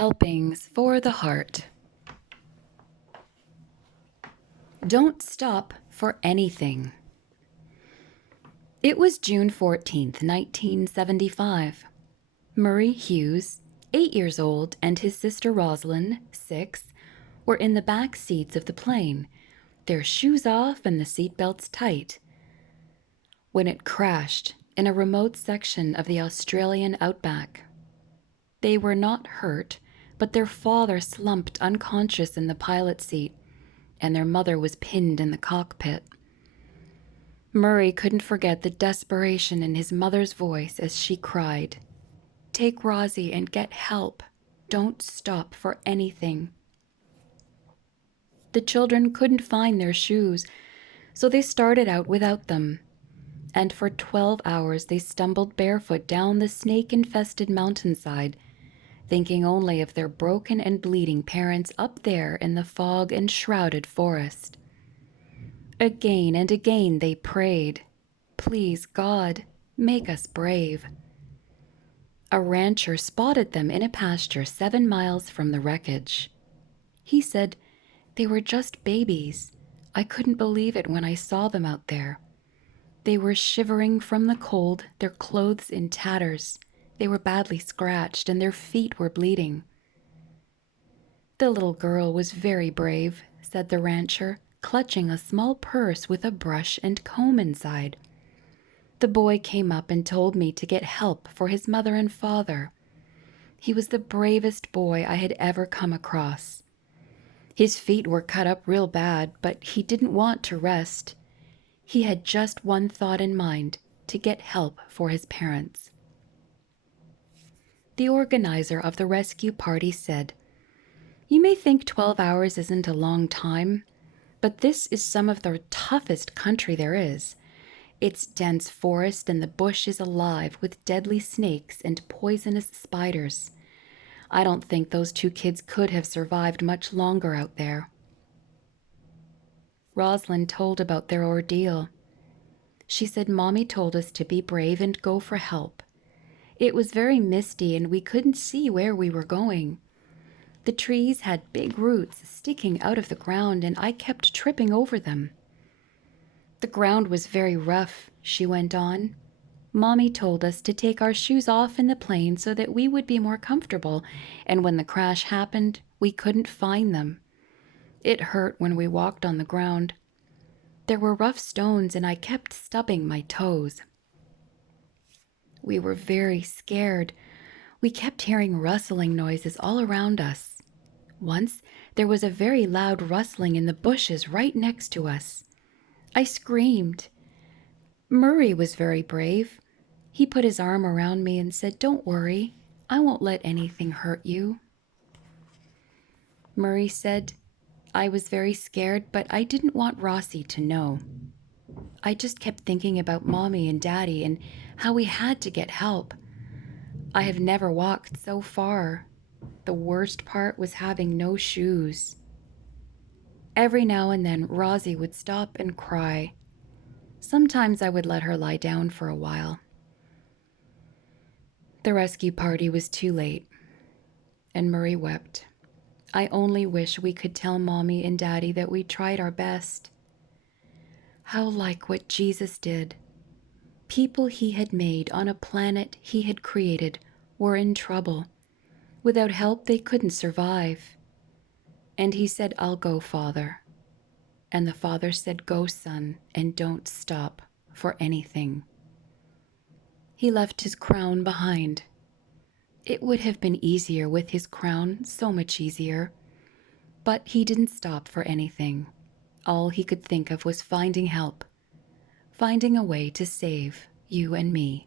Helpings for the heart. Don't stop for anything. It was June 14th, 1975. Murray Hughes, 8 years old, and his sister Rosalind, 6, were in the back seats of the plane, their shoes off and the seatbelts tight, when it crashed in a remote section of the Australian outback. They were not hurt, but their father slumped unconscious in the pilot seat, and their mother was pinned in the cockpit. Murray couldn't forget the desperation in his mother's voice as she cried, "Take Rosie and get help. Don't stop for anything." The children couldn't find their shoes, so they started out without them. And for 12 hours they stumbled barefoot down the snake-infested mountainside, thinking only of their broken and bleeding parents up there in the fog and shrouded forest. Again and again they prayed, "Please, God, make us brave." A rancher spotted them in a pasture 7 miles from the wreckage. He said, "They were just babies. I couldn't believe it when I saw them out there. They were shivering from the cold, their clothes in tatters. They were badly scratched, and their feet were bleeding." "The little girl was very brave," said the rancher, clutching a small purse with a brush and comb inside. "The boy came up and told me to get help for his mother and father. He was the bravest boy I had ever come across. His feet were cut up real bad, but he didn't want to rest. He had just one thought in mind, to get help for his parents." The organizer of the rescue party said, "You may think 12 hours isn't a long time, but this is some of the toughest country there is. It's dense forest and the bush is alive with deadly snakes and poisonous spiders. I don't think those 2 kids could have survived much longer out there." Rosalind told about their ordeal. She said, "Mommy told us to be brave and go for help. It was very misty and we couldn't see where we were going. The trees had big roots sticking out of the ground and I kept tripping over them. The ground was very rough," she went on. "Mommy told us to take our shoes off in the plane so that we would be more comfortable, and when the crash happened, we couldn't find them. It hurt when we walked on the ground. There were rough stones and I kept stubbing my toes. We were very scared. We kept hearing rustling noises all around us. Once, there was a very loud rustling in the bushes right next to us. I screamed. Murray was very brave. He put his arm around me and said, 'Don't worry, I won't let anything hurt you.' Murray said, 'I was very scared, but I didn't want Rossie to know. I just kept thinking about Mommy and Daddy and how we had to get help. I have never walked so far. The worst part was having no shoes.' Every now and then, Rosie would stop and cry. Sometimes I would let her lie down for a while." The rescue party was too late, and Murray wept. "I only wish we could tell Mommy and Daddy that we tried our best." How like what Jesus did. People he had made on a planet he had created were in trouble. Without help, they couldn't survive. And he said, "I'll go, Father." And the Father said, "Go, Son, and don't stop for anything." He left his crown behind. It would have been easier with his crown, so much easier. But he didn't stop for anything. All he could think of was finding help, finding a way to save you and me.